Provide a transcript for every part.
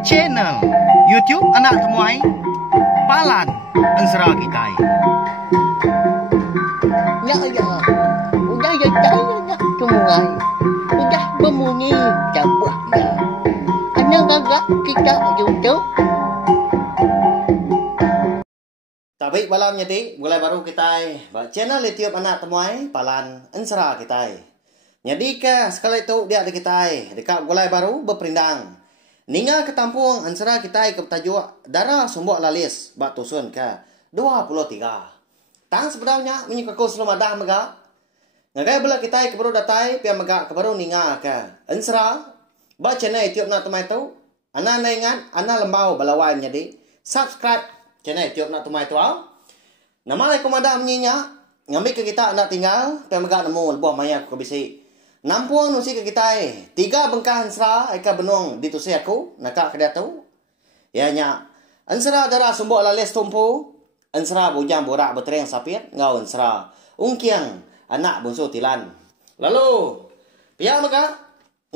Channel YouTube anak temuai Palan Ensera Kitai. Ya ya, udah ya ya temuai, udah berbunyi cabutnya. Anak gagak kita YouTube. Tapi malam jadi mulai baru kita channel YouTube anak temuai Palan Ensera Kitai. Jadi ke sekali itu dia ada kita dekat mulai baru berperindang. Ninga ketampung Ensera Kitai ke tajuk darah sumbok lalis bak tusun ke 23. Tang sebenarnya menyukaku selama dah mega. Ngagai bela kita ke baru datai pia mega ke baru ninga ke Ensera bak channel YouTube nak temai tu. Ana ingat ana lembau balawan jadi subscribe channel YouTube nak temai tu au. Nama aku madam nyinya ngambil ke kita nak tinggal pia mega nemu lebuh maya aku bisi. Nampuang nusi ke kita 3 bengkah Ensera eka benong ditusi aku nakak kedia tu. Ya nya Ensera darah sumbok lalis tumpu. Ensera bujang borak bertereng sapit ngau Ensera ungkiang anak bungsu tilan. Lalu pihak maka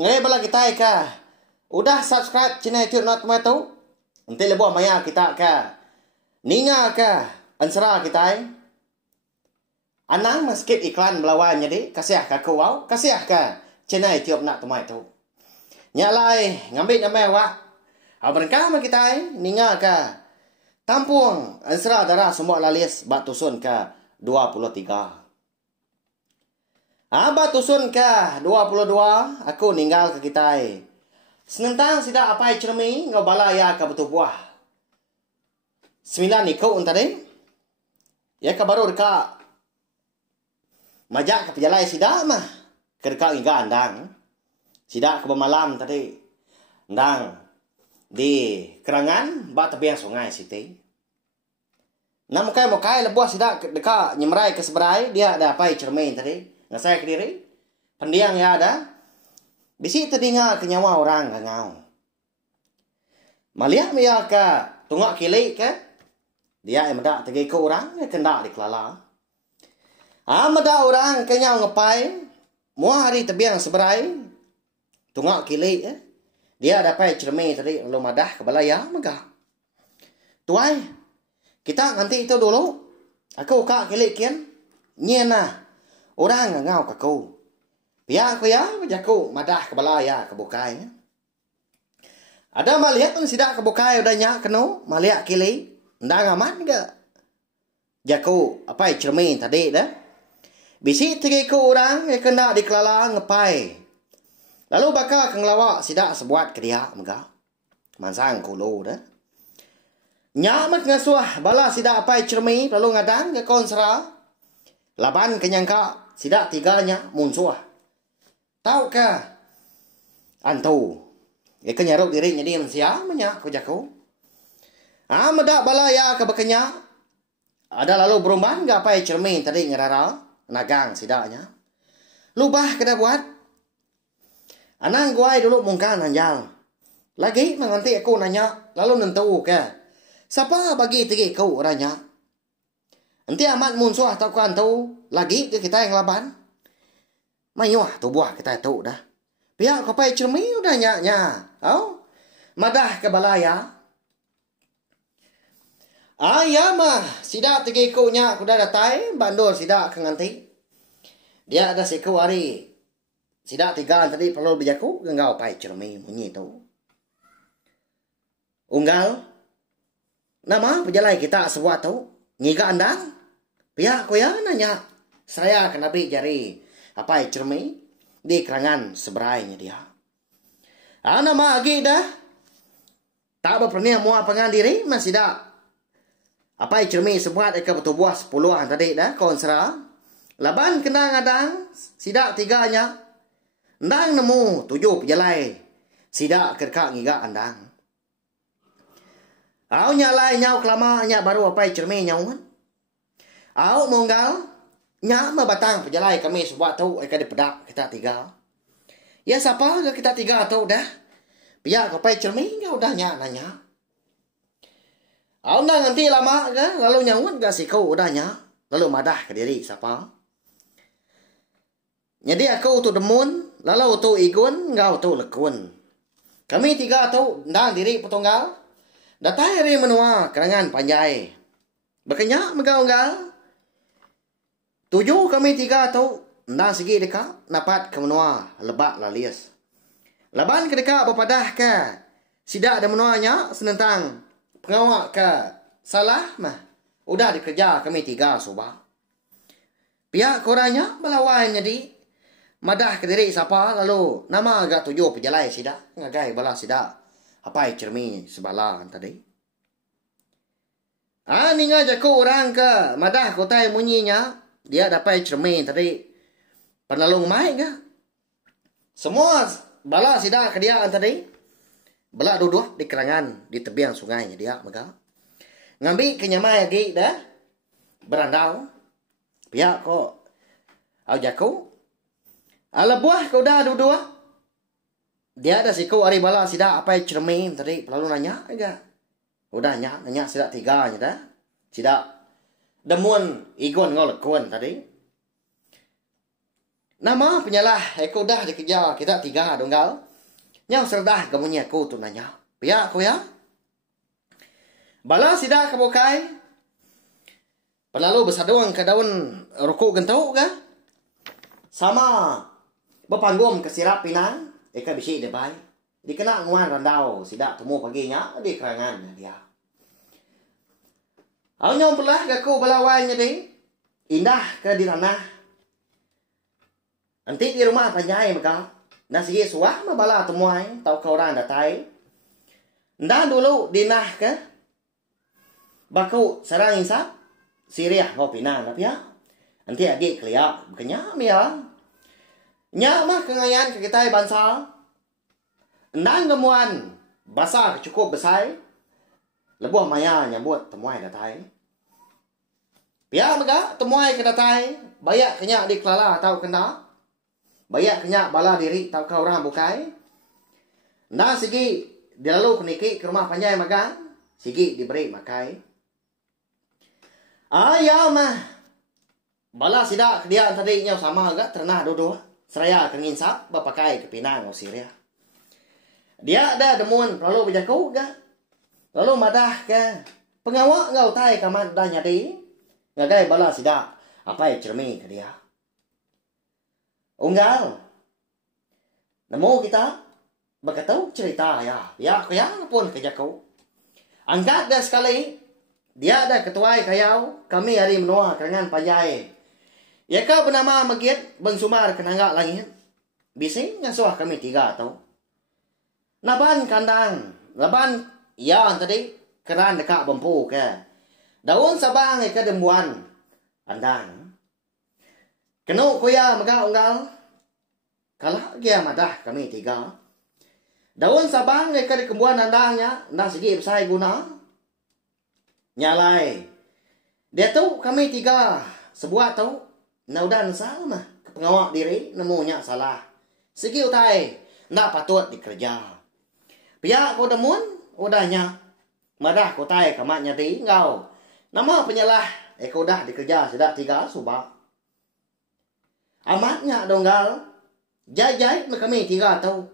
ngai bala kita eka udah subscribe channel YouTube not mai tu. Nanti lebuh maya kita ka ninga ka Ensera kita. Anang skip iklan melawan jadi kasih ka kau kasih ka channel YouTube nak temai tu. Nyalai ngambil nama awak. Abarkah kita ninga ka tampung Ensera darah sumbok lalis bak tusun ka 23. Bak tusun ka 22 aku ninggal ke kita. Senentang sida apai cermi ngau bala ya ka betul buah. 9 ikau tadi. Ya ka baru dekat majak ke pejalai sida mah kerka hingga andang sida ke malam tadi andang di kerangan ba tebiang sungai siti nam kai mokai lebuah sida deka nyemrai ke seberai dia ada apa cermin tadi ngasai ke diri pendiang ya ada bisi tedinga ke nyawa orang ngau maliak mia ka tungak kilik ke dia yang mendak tegi ke orang kendak di kelala. Amada orang kenyau ngepai mua hari tebiang seberai tungak kilik dia dapat cermin tadi lalu madah ke balaya megah tuai kita nanti itu dulu aku kak kilik kian nyena orang ngau kaku pihak aku ya jaku madah ke balaya ke bukai ada maliak pun sidak ke bukai udah nyak kenu maliak kilik ndak aman ke jaku apa cermin tadi dah. Bisi tiga ke orang yang kena dikelala ngepai. Lalu bakal kengelawak sidak sebuat ke dia mega. Mansang kulo dah. Nyamat ngasuah bala sidak apai cermi lalu ngadang ke Ensera. Laban kenyangka sidak tiganya munsuah. Tahu ke? Antu. Ya kenyaruk diri jadi manusia menyak ko jaku. Medak bala ya ke bekenya. Ada lalu berumban ke apai cermi tadi ngerara. Nagang sidaknya. Lubah kena buat. Anang guai dulu mungkan hanjal. Lagi menganti aku nanya. Lalu nentu ke. Siapa bagi tigi kau orangnya. Nanti amat munsuh atau kan tu. Lagi ke kita yang laban. Mayuah tu buah kita tu dah. Pihak kapai cermi udah nyak. Oh. Madah ke balaya. Ya mah, sidak tegi ku nya kuda datai, bandul sidak ke nganti. Dia ada siku hari. Sidak tiga tadi perlu berjaku, gengau pai cermi munyi tu. Unggal. Nama pejalai kita sebuah tu. Ngiga andang. Pihak ku ya nanya. Saya kena bi jari. Apa cermi. Di kerangan seberainya dia. Nama lagi dah. Tak berperniah mua pengan diri, masih dah. Apa cermin sebuat eka betul buah 10-an tadi dah Ensera. Laban kena ngadang sidak tiganya. Ndang nemu 7 pejalai. Sidak kerka ngiga andang. Au nyalai nyau kelama nya baru apa cermin nyau kan. Au monggal nya batang pejalai kami sebuat tu eka dipedak kita 3. Ya siapa ke kita 3 tu dah. Pihak apa cermin ya udah nya nanya. Au nanti lama ke lalu nyawan gak sih kau udahnya lalu madah ke diri siapa. Jadi aku tu demun lalu tu igun ngau tu lekun. Kami tiga tu dan diri petunggal. Datai hari menua kerangan panjai. Berkenyak megaunggal. 7 kami tiga tu dan segi dekat napat ke menua lebak lalias. Laban ke dekat berpadah ke sidak ada menuanya senentang pengawak ke salah mah. Udah dikerja kami tiga subah. Pihak korangnya melawan jadi madah ke diri siapa lalu nama agak 7 pejalai sidak ngagai bala sidak apa cermin sebala tadi. Ni ngajak ko orang ke madah kotai munyinya dia dapat cermin tadi penalung mai ke semua bala sidak ke dia tadi bala duduk di kerangan di tebiang sungainya dia mega ngambil kenyamai lagi dah berandau pihak ko au jaku ala buah kau dah duduk dia ada siku ari bala sidak apa cermin tadi lalu nanya aja udah nanya sidak 3 nya dah sidak demun igon ngolekon tadi nama penyalah aku dah dikejar kita 3 donggal nyau serdah kamunya aku tu nanya pihak ko ya bala sidak kabokai pelalu bersaduang ke daun rokok gentuk ke sama berpanggum ke sirap pinang eka bisi debai dikena nguan randau sidak temu paginya di kerangan dia au nyom pelah ke ku balawainya di indah ke di tanah nanti di rumah panjai maka nasi suah ma bala temuai tau kau orang datai ndah dulu dinah ke baku sarang insap siriah ngopi pinang tapi ya nanti lagi keliak bukannya mia nya mah kengayan ke kita bansal ndang gemuan basah cukup besar lebuh maya nyambut temuai datai pia mega temuai ke datai bayak kenyak di kelala atau kena bayak kenyak bala diri tau kau orang bukai ndang sigi dilalu keniki ke rumah panjai magang sigi diberi makai ayah mah bala sidak dia tadi nyau sama agak ternah duduk seraya kenginsap berpakai ke pinang usiria dia ada demun lalu berjaku ga lalu madah ke pengawak ngau tai kaman dah nyadi ngagai bala sidak apa cermin ke dia unggal nemu kita berkatau cerita ya kaya pun kejaku angkat dah sekali dia ada ketuai kayau kami hari menua kerangan panjai ya kau bernama Magit Bang Sumar kenanggak langit bising ngasuh kami 3 tau naban kandang laban ya tadi keran dekat bempu ke daun sabang ke dembuan andang kenu kuya maga unggal kalah dia madah kami 3 daun sabang ke kembuan andangnya ndak segi besai guna nyalai dia tu kami 3 sebuah tau naudan salah mah pengawak diri nemunya salah segi utai ndak patut dikerja pihak ko demun udahnya madah ko tai kamatnya ti ngau nama penyalah ko dah dikerja sudah 3 subak amatnya donggal jai-jai kami 3 tau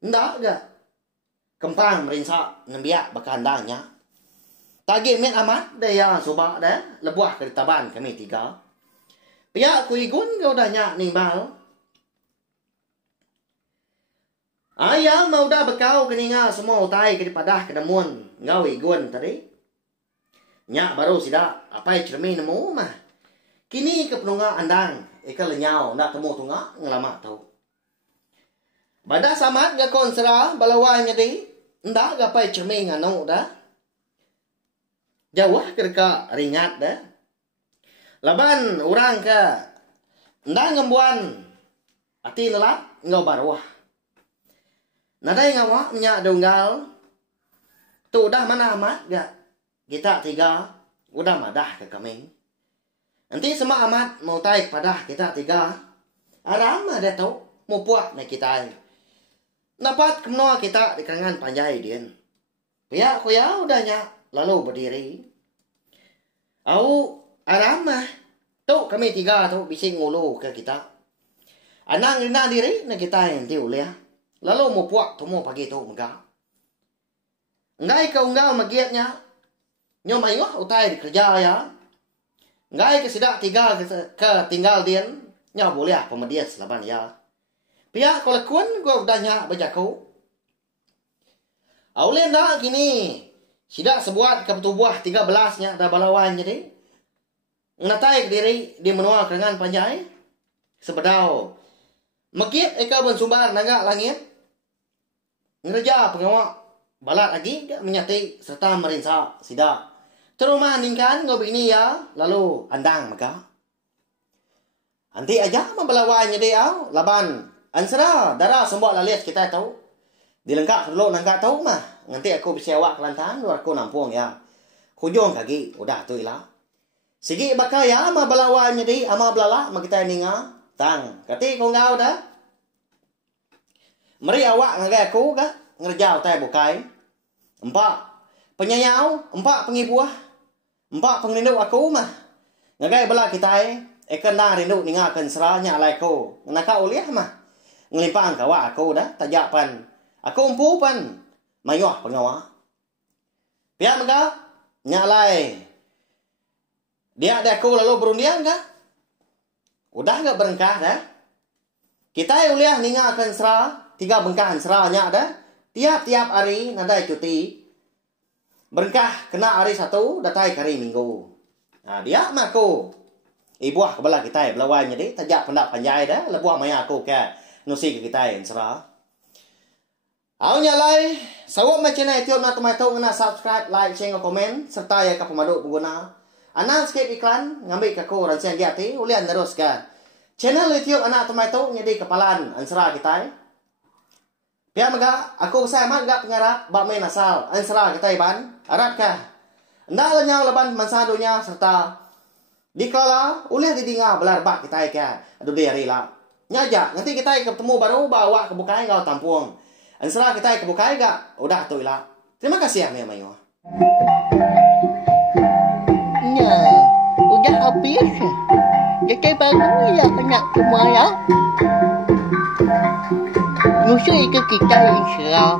ndak ga kempang merinsak nembiak bakandangnya tagi men amat daya subak dah lebuah ke taban kami 3 pihak ku igun kau dah nyak nimbal ayah mau dah bekau keninga semua utai ke dipadah ke demun ngau igun tadi nyak baru sidak apa cermin nemu mah kini ke penungga andang eka lenyau nak temu tunga ngelama tau badah samat ga konsera balawanya di ndak gapai cermin nganu dah jauh kerka ringat dah laban orang ke ndak ngembuan ati nelak ngau barwah nadai ngawak nya donggal tu dah mana amat gak kita 3 udah madah ke kami nanti semua amat mau tai padah kita 3 aram ada tau mau puak na kita dapat kemnoa kita di kerangan panjai din pihak kuya udahnya lalu berdiri au aramah tu kami 3 tu bising ngulu ke kita anang rina diri na kita yang tiu liah Lalu mau puak tu mau pagi tu megah. Ngai ke unggal magiatnya. Nyo mayuh utai di kerja ya. Ngai ke sidak tinggal ke tinggal dian. Nyo boleh pemedias laban ya. Pihak kalau kun gua udah nyak berjaku. Aulen dah gini. Sidak sebuat ke petubuh 13 nya dah balawan jadi. Ngatai diri di menua kerengan panjai. Sebedau. Mekit eka bensumbar naga langit. Ngerja pengawak balat lagi menyati serta merinsa sidak. Terumah ningkan ngobi ini ya. Lalu andang maka. Anti aja membelawannya dia. Laban. Ansara darah sembok lalias kita tahu. Dilengkap dulu nangka tahu mah. Nanti aku bisa awak kelantan luar aku nampung ya. Kujung kaki udah tu ilah. Sigi bakal ya ama belawannya di ama belala ma kita ninga. Tang, kati kau ngau dah. Meri awak ngagai aku kah? Ngerjau tay bukai. Empat penyayau, empat pengibuah. Empat pengindu aku mah. Ngagai bela kita ikan dah rindu ningakan seranya alai ko. Naka uliah mah. Ngelimpang kawa aku dah tajapan. Aku umpu pan. Mayuh pengawa. Pihak mereka nyalai. Dia ada aku lalu berundian kah? Udah gak berengkah dah? Kita uliah ningakan serah. 3 bengkahan serahnya dah. Tiap-tiap hari nadai cuti. Berengkah kena hari 1 datai hari minggu. Nah dia mah aku. Ibuah kebelah kita belawannya deh. Tajak pendak panjai dah. Lebuah maya aku ke. Nusi ke kita yang serah. Aku nyalai. Sawak macam ni tiap nak teman tahu kena subscribe, like, share, komen. Serta ya ke pemaduk pengguna. Anak skip iklan. Ngambil ke aku ransian giati. Ulian teruskan. Channel tiap anak teman tahu nyedi kepalan. Ansara kita. Pihak mereka. Aku saya mat gak pengarap. Bak main asal. Ansara kita iban. Arat kah? Ndak lenyang leban masa dunia. Serta. Dikala. Ulian didinga belar bak kita kah. Aduh dia rela. Nyajak, nanti kita ketemu baru bawa ke bukai kau tampung. Ansara kita ke bukai gak? Udah tu ilah. Terima kasih ya Mia Mayu. Ya, udah habis. Jadi baru ya anak semua ya. Musuh itu kita insya